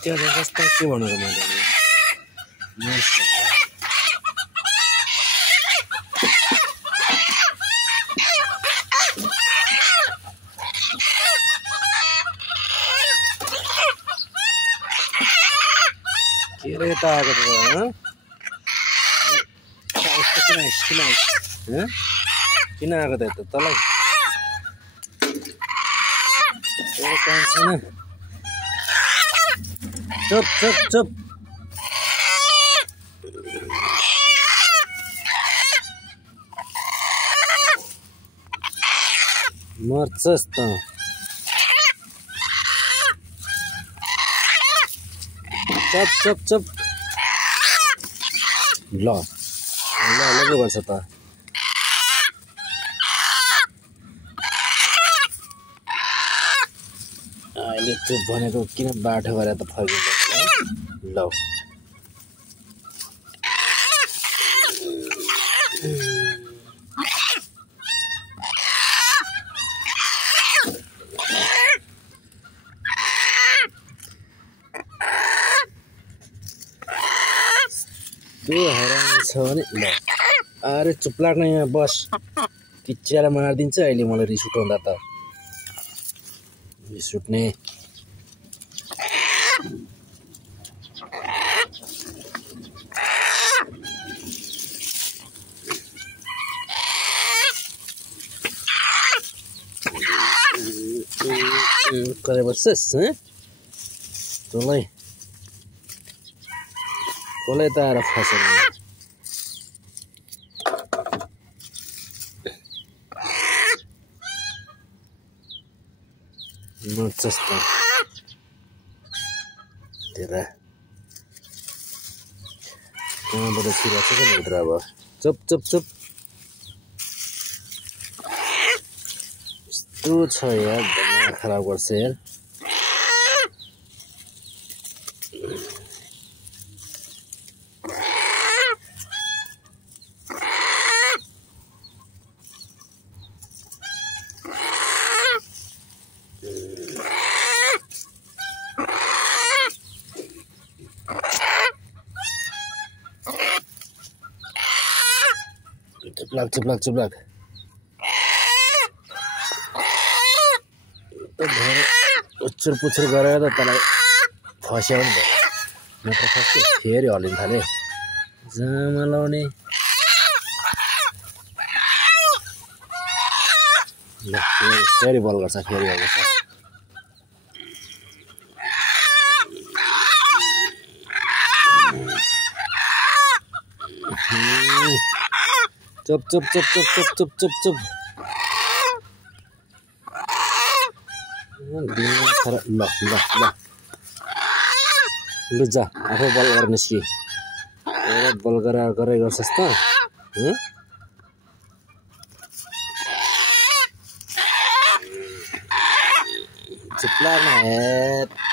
त्यो जस्तो के भन्नु र मैले के रे त आएको त किन आएको त यता तँलाई चुप चुप चुप मर्छस् त चुप चुप चुप ल के गर्छ त अहिले चुप भनेको किन बाटो गरेर त फर्किन्छ ल त्यो हराम छ भने ल अरे चुप लाग्न यहाँ बस किच्च्याएर मारिदिन्छ अहिले मलाई रिस उठाउँदा त रिस उठ्ने करे बस्छस् तँलाई कसलाई त आएर फसेर मर्छस् त तेरा कहाँबाट छिराएको छ नि भित्र अब चुप चुप चुप यस्तो छ यार दिमाग खराब गर्छ यार चुप लाग घर उच्चर पुच्छर गरेर त तँलाई फस्यो नि नत्र फस्यो फेरि हल्लिन थाले जामा लाउने फेरि बल गर्छ फेरि गर्छ चुप चुप चुप चुप चुप चुप चुप चुप ल जा आफू बल गरेर निस्कि बल गरे गर्छस् त चुप लाग्न